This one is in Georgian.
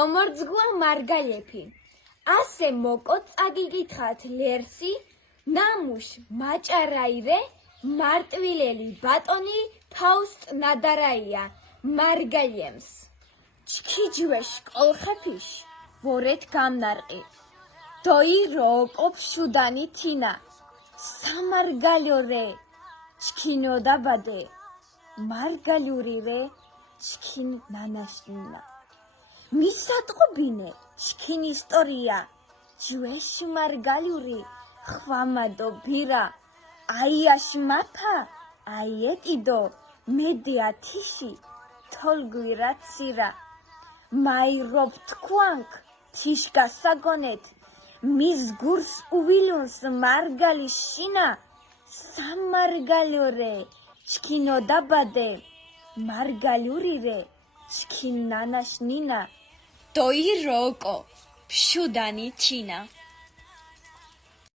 მომორძგვა მარგალეფი, ასე მოკო წაგიგითხათ ლერსი, ნამუშ მაჭარაირე, მარტვილელი ბატონი ფაუსტ ნადარაია, მარგალემს. ჩქიჯვეშ კოლხეფიშ, ვორეთ გამნარყი, დოი როოკოფ შუდანი თინა, სამარგალიო ρε, ჩქინო დაბადე, მარგალიური ρε, ჩქინ ნანაშინა. მისატყობინე, ჩქინ ისტორია, ჯვეშ მარგალიური, ხვამადო ბირა, აიაშ მაფა, აიეტიდო, მედია თიში, თოლგვირა ცირა. მაირობ თქვანკ, თიშგა საგონეთ, მის გურს უვილუნს მარგალი შინა, სამარგალიო ρε, ჩქინო დაბადე, მარგალიური ρε, ჩქინ ნანაშ ნინა. დოი როკო, შუდანი თინა.